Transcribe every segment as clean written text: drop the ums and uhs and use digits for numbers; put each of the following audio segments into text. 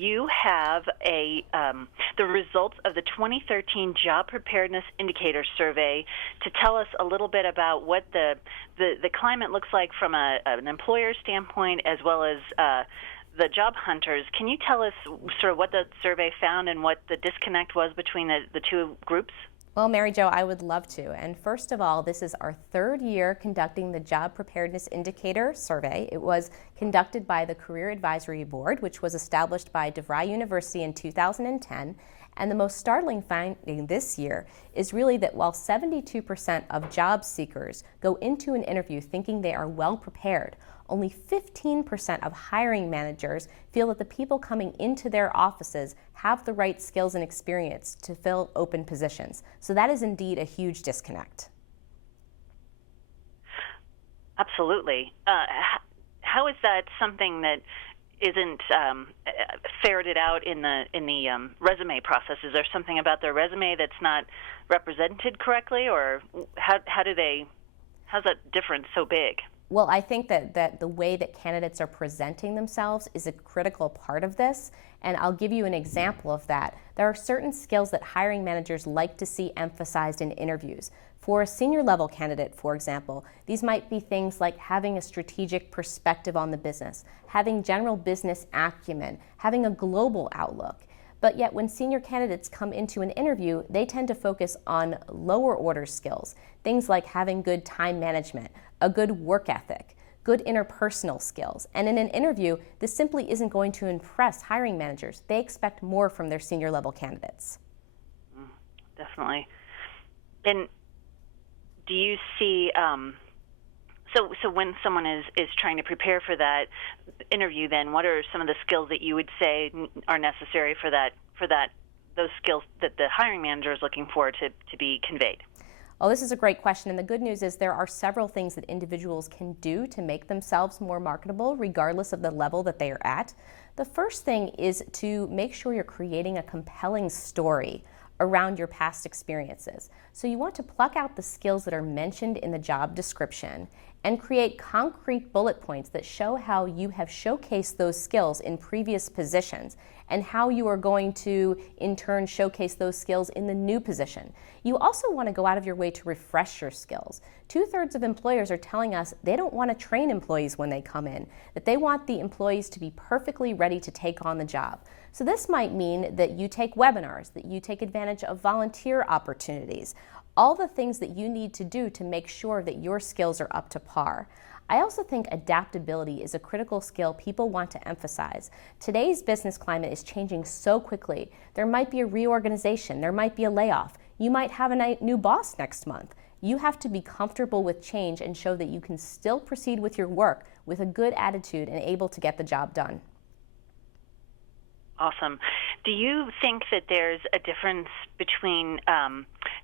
you have the results of the 2013 Job Preparedness Indicator Survey to tell us a little bit about what the climate looks like from an employer standpoint as well as the job hunters. Can you tell us sort of what the survey found and what the disconnect was between the two groups? Well, Marijo, I would love to. And first of all, this is our third year conducting the Job Preparedness Indicator Survey. It was conducted by the Career Advisory Board, which was established by DeVry University in 2010. And the most startling finding this year is really that while 72% of job seekers go into an interview thinking they are well prepared, only 15% of hiring managers feel that the people coming into their offices have the right skills and experience to fill open positions. So that is indeed a huge disconnect. Absolutely. How is that something that isn't ferreted out in the resume process? Is there something about their resume that's not represented correctly, or how's that difference so big? Well, I think that the way that candidates are presenting themselves is a critical part of this, and I'll give you an example of that. There are certain skills that hiring managers like to see emphasized in interviews. For a senior level candidate, for example, these might be things like having a strategic perspective on the business, having general business acumen, having a global outlook. But yet when senior candidates come into an interview, they tend to focus on lower order skills, things like having good time management, a good work ethic, good interpersonal skills. And in an interview, this simply isn't going to impress hiring managers. They expect more from their senior level candidates. Definitely. And do you see, so when someone is trying to prepare for that interview, then what are some of the skills that you would say are necessary for those skills that the hiring manager is looking for to be conveyed? Well, this is a great question, and the good news is there are several things that individuals can do to make themselves more marketable regardless of the level that they are at. The first thing is to make sure you're creating a compelling story around your past experiences. So you want to pluck out the skills that are mentioned in the job description and create concrete bullet points that show how you have showcased those skills in previous positions and how you are going to, in turn, showcase those skills in the new position. You also want to go out of your way to refresh your skills. 2/3 of employers are telling us they don't want to train employees when they come in, that they want the employees to be perfectly ready to take on the job. So this might mean that you take webinars, that you take advantage of volunteer opportunities, all the things that you need to do to make sure that your skills are up to par. I also think adaptability is a critical skill people want to emphasize. Today's business climate is changing so quickly. There might be a reorganization, there might be a layoff, you might have a new boss next month. You have to be comfortable with change and show that you can still proceed with your work with a good attitude and able to get the job done. Awesome. Do you think that there's a difference between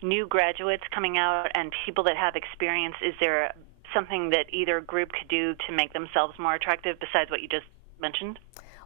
new graduates coming out and people that have experience? Is there something that either group could do to make themselves more attractive besides what you just mentioned?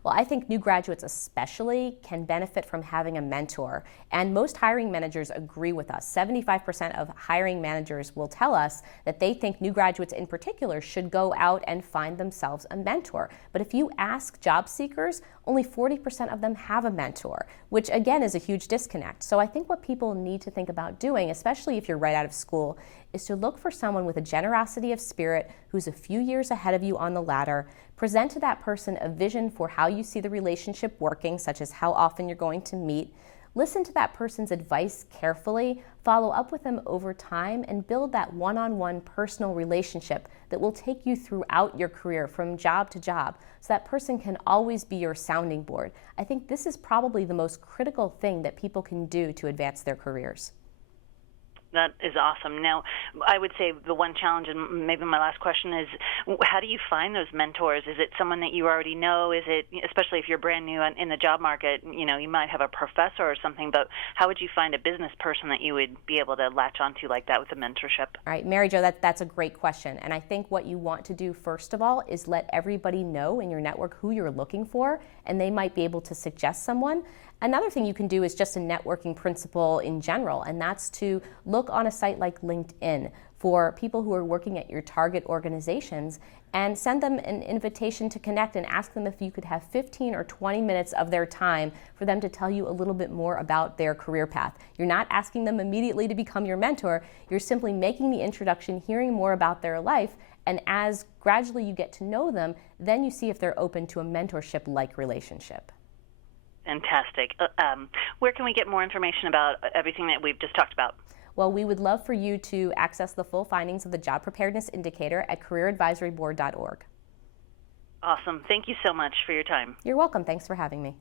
Well, I think new graduates especially can benefit from having a mentor, and most hiring managers agree with us. 75% of hiring managers will tell us that they think new graduates in particular should go out and find themselves a mentor. But if you ask job seekers, only 40% of them have a mentor, which again is a huge disconnect. So I think what people need to think about doing, especially if you're right out of school, is to look for someone with a generosity of spirit who's a few years ahead of you on the ladder. Present to that person a vision for how you see the relationship working, such as how often you're going to meet. Listen to that person's advice carefully, follow up with them over time, and build that one-on-one personal relationship that will take you throughout your career from job to job, so that person can always be your sounding board. I think this is probably the most critical thing that people can do to advance their careers. That is awesome. Now, I would say the one challenge, and maybe my last question is, how do you find those mentors? Is it someone that you already know? Is it, especially if you're brand new in the job market, you might have a professor or something, but how would you find a business person that you would be able to latch onto like that with a mentorship? All right, Marijo, that's a great question. And I think what you want to do first of all is let everybody know in your network who you're looking for, and they might be able to suggest someone. Another thing you can do is just a networking principle in general, and that's to look on a site like LinkedIn for people who are working at your target organizations, and send them an invitation to connect and ask them if you could have 15 or 20 minutes of their time for them to tell you a little bit more about their career path. You're not asking them immediately to become your mentor. You're simply making the introduction, hearing more about their life, and as gradually you get to know them, then you see if they're open to a mentorship-like relationship. Fantastic. Where can we get more information about everything that we've just talked about? Well, we would love for you to access the full findings of the Job Preparedness Indicator at careeradvisoryboard.org. Awesome. Thank you so much for your time. You're welcome. Thanks for having me.